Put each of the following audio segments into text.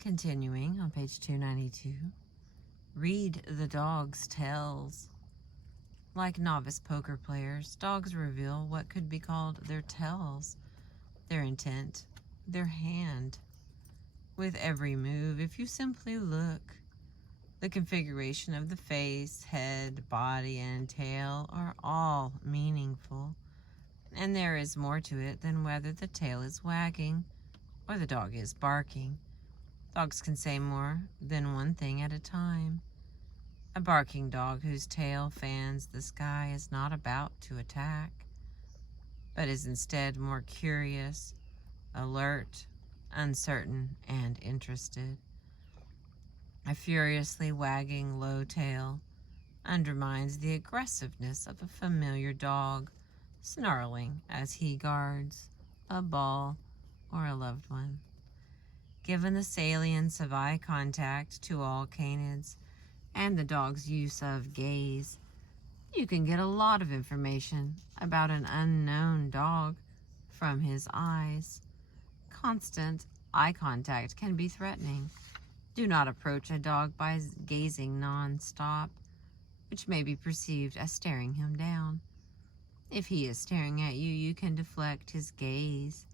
Continuing on page 292, read the dog's tails. Like novice poker players, dogs reveal what could be called their tells, their intent, their hand. With every move, if you simply look, the configuration of the face, head, body, and tail are all meaningful, and there is more to it than whether the tail is wagging or the dog is barking. Dogs can say more than one thing at a time. A barking dog whose tail fans the sky is not about to attack, but is instead more curious, alert, uncertain, and interested. A furiously wagging low tail undermines the aggressiveness of a familiar dog, snarling as he guards a ball or a loved one. Given the salience of eye contact to all canids and the dog's use of gaze, you can get a lot of information about an unknown dog from his eyes. Constant eye contact can be threatening. Do not approach a dog by gazing non-stop, which may be perceived as staring him down. If he is staring at you, you can deflect his gaze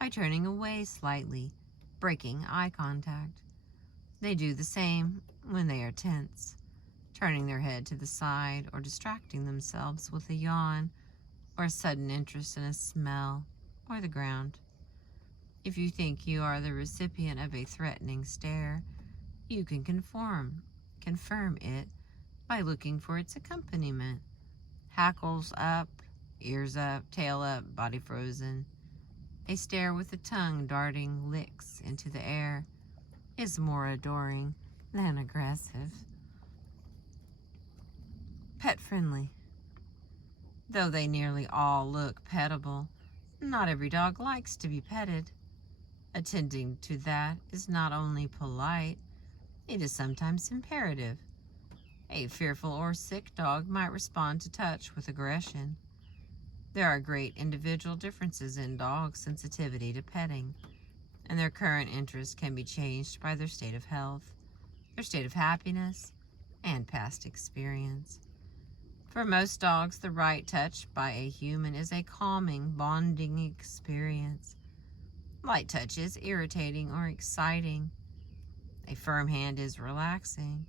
by turning away slightly, breaking eye contact. They do the same when they are tense, turning their head to the side or distracting themselves with a yawn or a sudden interest in a smell or the ground. If you think you are the recipient of a threatening stare, you can confirm it by looking for its accompaniment. Hackles up, ears up, tail up, body frozen. A stare with the tongue darting licks into the air is more adoring than aggressive. Pet friendly. Though they nearly all look pettable, not every dog likes to be petted. Attending to that is not only polite, it is sometimes imperative. A fearful or sick dog might respond to touch with aggression. There are great individual differences in dog sensitivity to petting, and their current interest can be changed by their state of health, their state of happiness, and past experience. For most dogs, the right touch by a human is a calming, bonding experience. Light touch is irritating or exciting. A firm hand is relaxing.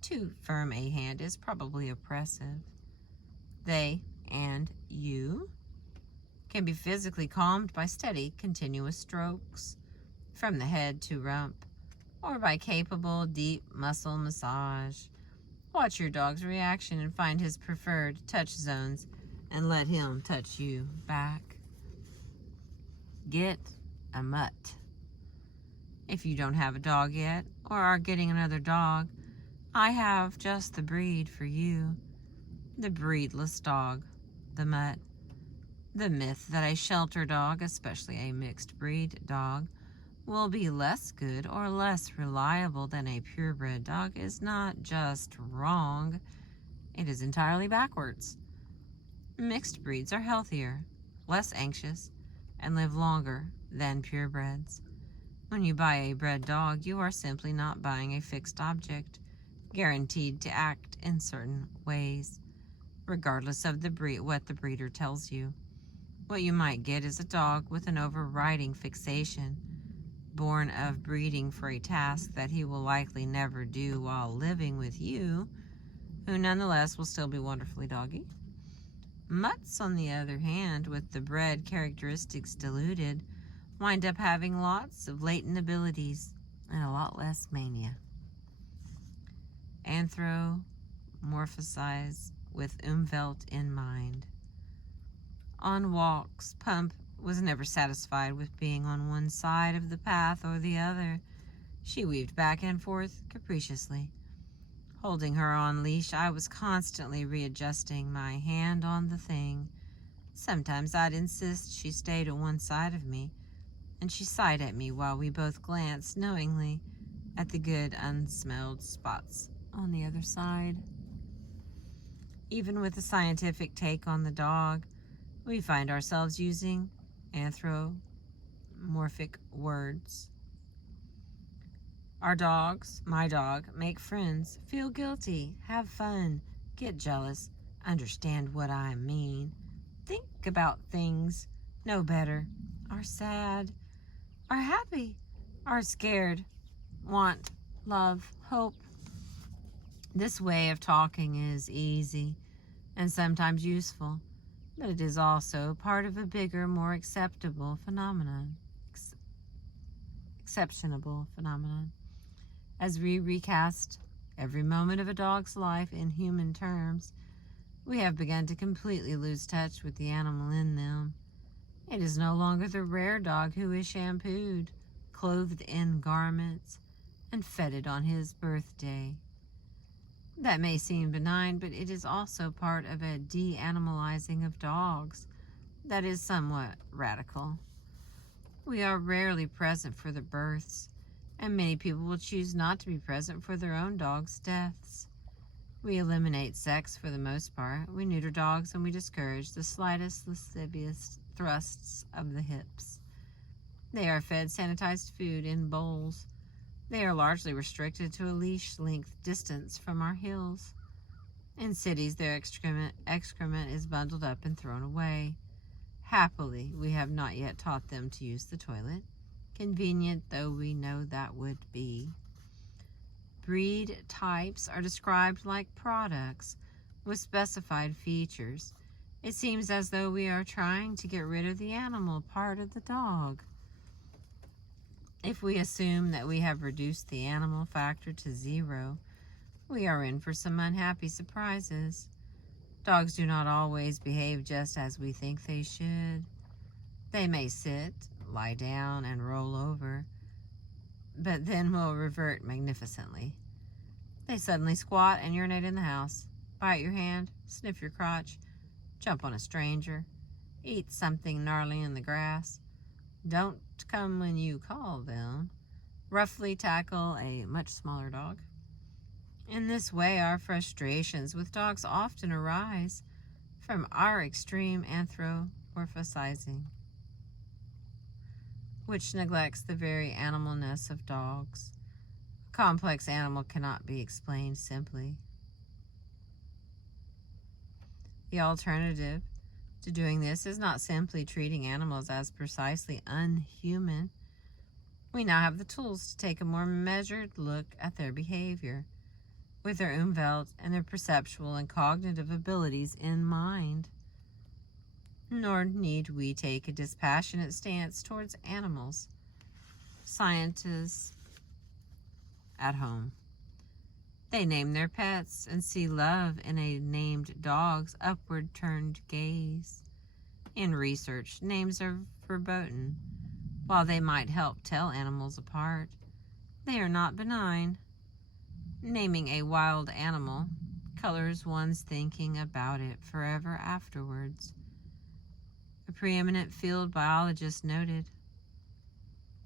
Too firm a hand is probably oppressive. They and you can be physically calmed by steady, continuous strokes from the head to rump, or by capable, deep muscle massage. Watch your dog's reaction and find his preferred touch zones and let him touch you back. Get a mutt. If you don't have a dog yet or are getting another dog, I have just the breed for you. The breedless dog, the mutt. The myth that a shelter dog, especially a mixed breed dog, will be less good or less reliable than a purebred dog is not just wrong, it is entirely backwards. Mixed breeds are healthier, less anxious, and live longer than purebreds. When you buy a bred dog, you are simply not buying a fixed object, guaranteed to act in certain ways, regardless of what the breeder tells you. What you might get is a dog with an overriding fixation, born of breeding for a task that he will likely never do while living with you, who nonetheless will still be wonderfully doggy. Mutts, on the other hand, with the bred characteristics diluted, wind up having lots of latent abilities and a lot less mania. Anthropomorphize with Umwelt in mind. On walks, Pump was never satisfied with being on one side of the path or the other. She weaved back and forth capriciously. Holding her on leash, I was constantly readjusting my hand on the thing. Sometimes I'd insist she stayed on one side of me, and she sighed at me while we both glanced knowingly at the good unsmelled spots on the other side. Even with a scientific take on the dog, we find ourselves using anthropomorphic words. Our dogs, my dog, make friends, feel guilty, have fun, get jealous, understand what I mean, think about things, know better, are sad, are happy, are scared, want, love, hope. This way of talking is easy and sometimes useful, but it is also part of a bigger, more exceptionable phenomenon. As we recast every moment of a dog's life in human terms, we have begun to completely lose touch with the animal in them. It is no longer the rare dog who is shampooed, clothed in garments, and feted on his birthday. That may seem benign, but it is also part of a de-animalizing of dogs that is somewhat radical. We are rarely present for the births, and many people will choose not to be present for their own dogs' deaths. We eliminate sex for the most part. We neuter dogs and we discourage the slightest lascivious thrusts of the hips. They are fed sanitized food in bowls. They are largely restricted to a leash-length distance from our heels. In cities, their excrement is bundled up and thrown away. Happily, we have not yet taught them to use the toilet, convenient though we know that would be. Breed types are described like products with specified features. It seems as though we are trying to get rid of the animal part of the dog. If we assume that we have reduced the animal factor to 0, we are in for some unhappy surprises. Dogs do not always behave just as we think they should. They may sit, lie down, and roll over, but then will revert magnificently. They suddenly squat and urinate in the house, bite your hand, sniff your crotch, jump on a stranger, eat something gnarly in the grass, don't come when you call them, roughly tackle a much smaller dog. In this way, our frustrations with dogs often arise from our extreme anthropomorphizing, which neglects the very animalness of dogs. A complex animal cannot be explained simply. The alternative to doing this is not simply treating animals as precisely unhuman. We now have the tools to take a more measured look at their behavior, with their Umwelt and their perceptual and cognitive abilities in mind. Nor need we take a dispassionate stance towards animals. Scientists at home. They name their pets and see love in a named dog's upward turned gaze. In research, names are verboten. While they might help tell animals apart, they are not benign. Naming a wild animal colors one's thinking about it forever afterwards. A preeminent field biologist noted,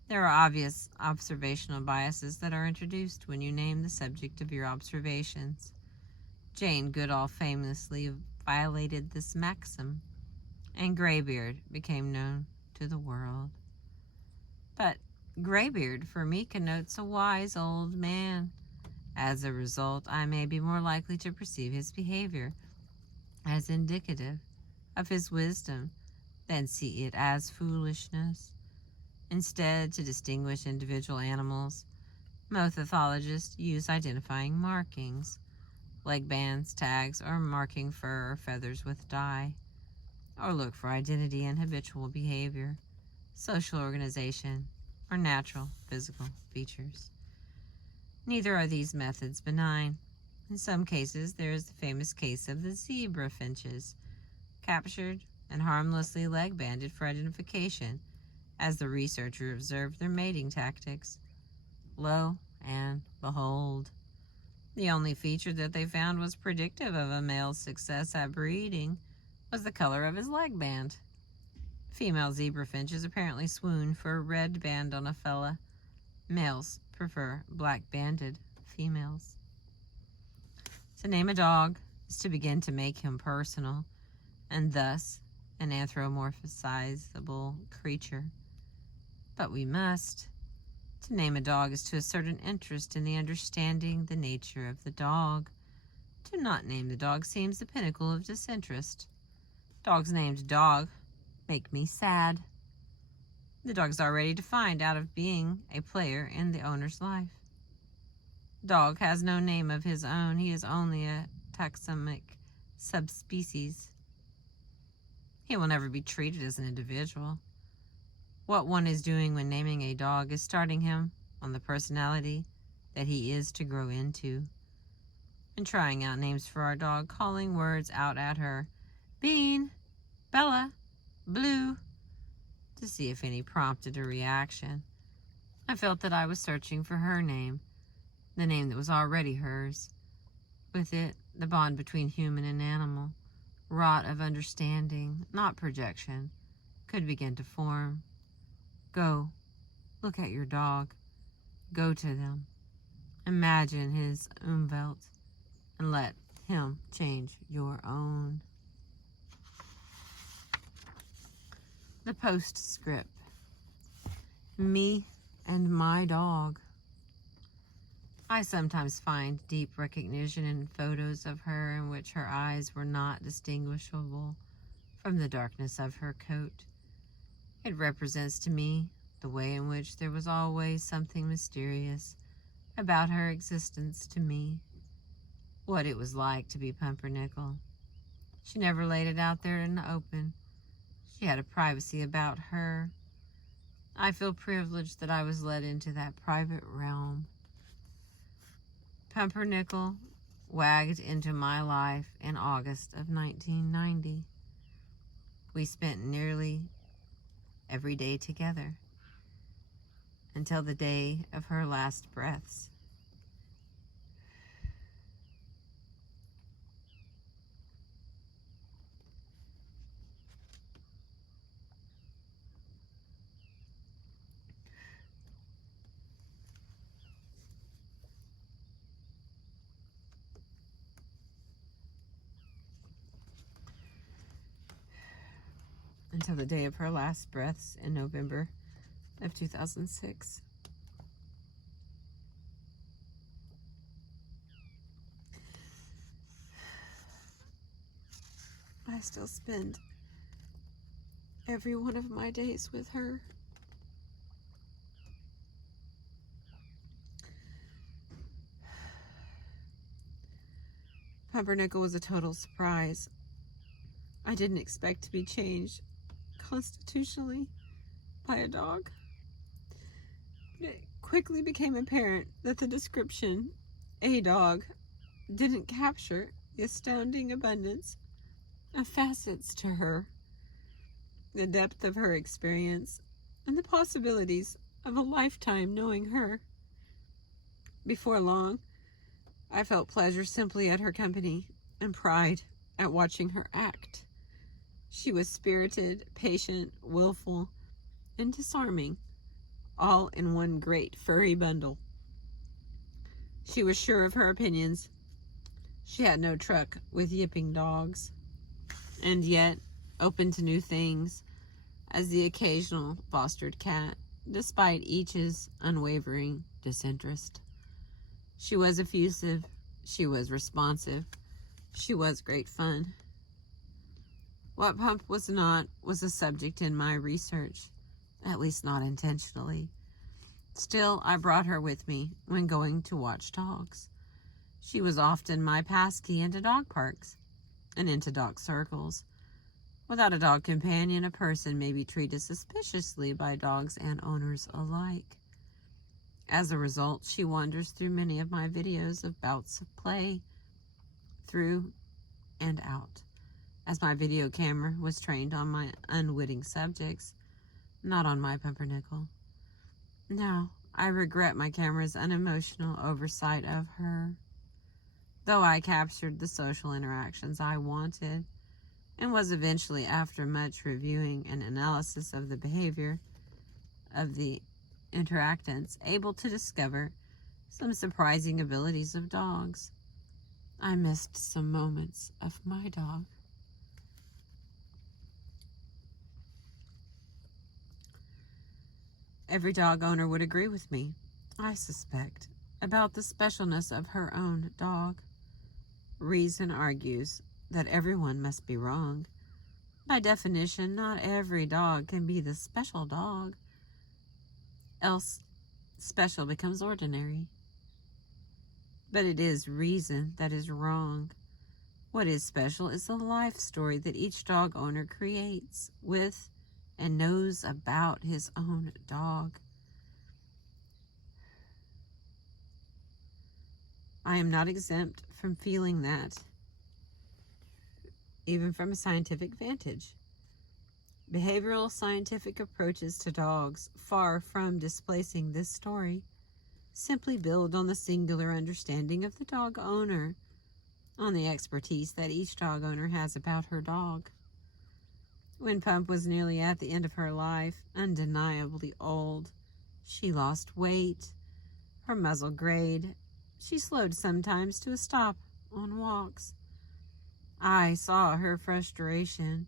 "There are obvious observational biases that are introduced when you name the subject of your observations." Jane Goodall famously violated this maxim, and Graybeard became known to the world. But Graybeard for me connotes a wise old man. As a result, I may be more likely to perceive his behavior as indicative of his wisdom than see it as foolishness. Instead, to distinguish individual animals, most ethologists use identifying markings, leg bands, tags, or marking fur or feathers with dye, or look for identity in habitual behavior, social organization, or natural physical features. Neither are these methods benign. In some cases, there is the famous case of the zebra finches, captured and harmlessly leg-banded for identification as the researcher observed their mating tactics. Lo and behold, the only feature that they found was predictive of a male's success at breeding was the color of his leg band. Female zebra finches apparently swoon for a red band on a fella. Males prefer black-banded females. To name a dog is to begin to make him personal, and thus an anthropomorphizable creature. But we must, To name a dog is to assert an interest in the understanding the nature of the dog. To not name the dog seems the pinnacle of disinterest. Dogs named dog make me sad. The dog is already defined out of being a player in the owner's life. Dog has no name of his own. He is only a taxonomic subspecies. He will never be treated as an individual. What one is doing when naming a dog is starting him on the personality that he is to grow into. And trying out names for our dog, calling words out at her, Bean, Bella, Blue, to see if any prompted a reaction. I felt that I was searching for her name, the name that was already hers. With it, the bond between human and animal, wrought of understanding, not projection, could begin to form. Go, look at your dog. Go to them. Imagine his umwelt, and let him change your own. The postscript. Me and my dog. I sometimes find deep recognition in photos of her in which her eyes were not distinguishable from the darkness of her coat. It represents to me the way in which there was always something mysterious about her existence to me, what it was like to be Pumpernickel. She never laid it out there in the open. She had a privacy about her. I feel privileged that I was led into that private realm. Pumpernickel wagged into my life in August of 1990. We spent nearly every day together until the day of her last breaths. Until the day of her last breaths in November of 2006. I still spend every one of my days with her. Pumpernickel was a total surprise. I didn't expect to be changed constitutionally by a dog. It quickly became apparent that the description, a dog, didn't capture the astounding abundance of facets to her, the depth of her experience, and the possibilities of a lifetime knowing her. Before long, I felt pleasure simply at her company and pride at watching her act. She was spirited, patient, willful, and disarming, all in one great furry bundle. She was sure of her opinions. She had no truck with yipping dogs, and yet open to new things as the occasional fostered cat, despite each's unwavering disinterest. She was effusive. She was responsive. She was great fun. What Pump was not was a subject in my research, at least not intentionally. Still, I brought her with me when going to watch dogs. She was often my passkey into dog parks and into dog circles. Without a dog companion, a person may be treated suspiciously by dogs and owners alike. As a result, she wanders through many of my videos of bouts of play, through and out, as my video camera was trained on my unwitting subjects, not on my Pumpernickel. Now, I regret my camera's unemotional oversight of her. Though I captured the social interactions I wanted, and was eventually, after much reviewing and analysis of the behavior of the interactants, able to discover some surprising abilities of dogs, I missed some moments of my dog. Every dog owner would agree with me, I suspect, about the specialness of her own dog. Reason argues that everyone must be wrong. By definition, not every dog can be the special dog, else special becomes ordinary. But it is reason that is wrong. What is special is the life story that each dog owner creates with and knows about his own dog. I am not exempt from feeling that, even from a scientific vantage. Behavioral scientific approaches to dogs, far from displacing this story, simply build on the singular understanding of the dog owner, on the expertise that each dog owner has about her dog. When Pump was nearly at the end of her life, undeniably old, she lost weight, her muzzle grayed, she slowed sometimes to a stop on walks. I saw her frustration,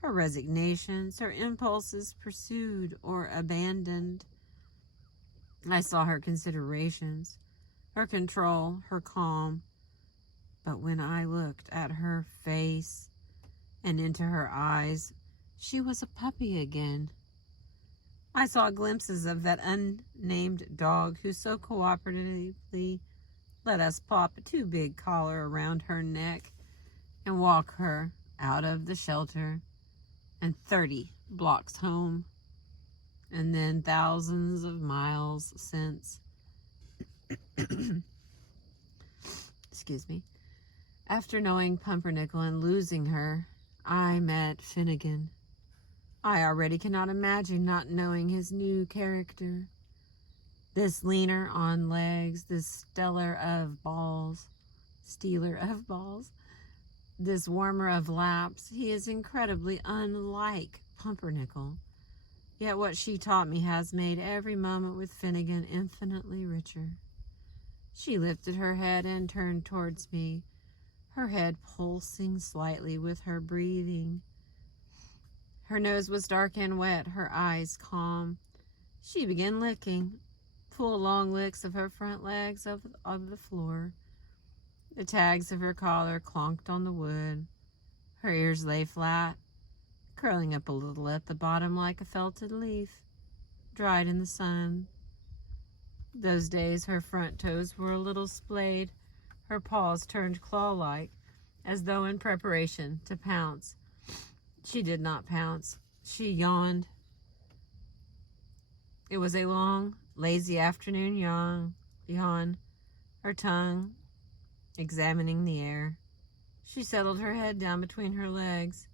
her resignations, her impulses pursued or abandoned. I saw her considerations, her control, her calm. But when I looked at her face and into her eyes, she was a puppy again. I saw glimpses of that unnamed dog who so cooperatively let us plop a too big collar around her neck and walk her out of the shelter and 30 blocks home, and then thousands of miles since. Excuse me. After knowing Pumpernickel and losing her, I met Finnegan. I already cannot imagine not knowing his new character. This leaner on legs, this stealer of balls, this warmer of laps, he is incredibly unlike Pumpernickel. Yet what she taught me has made every moment with Finnegan infinitely richer. She lifted her head and turned towards me, her head pulsing slightly with her breathing. Her nose was dark and wet, her eyes calm. She began licking, full long licks of her front legs of the floor. The tags of her collar clonked on the wood. Her ears lay flat, curling up a little at the bottom like a felted leaf, dried in the sun. Those days her front toes were a little splayed, her paws turned claw-like, as though in preparation to pounce. She did not pounce. She yawned. It was a long, lazy afternoon yawn, her tongue examining the air. She settled her head down between her legs,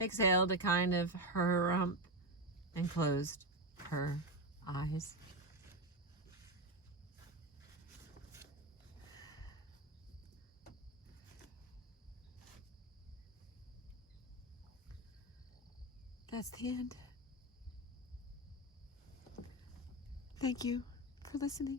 exhaled a kind of harump, and closed her eyes. That's the end. Thank you for listening.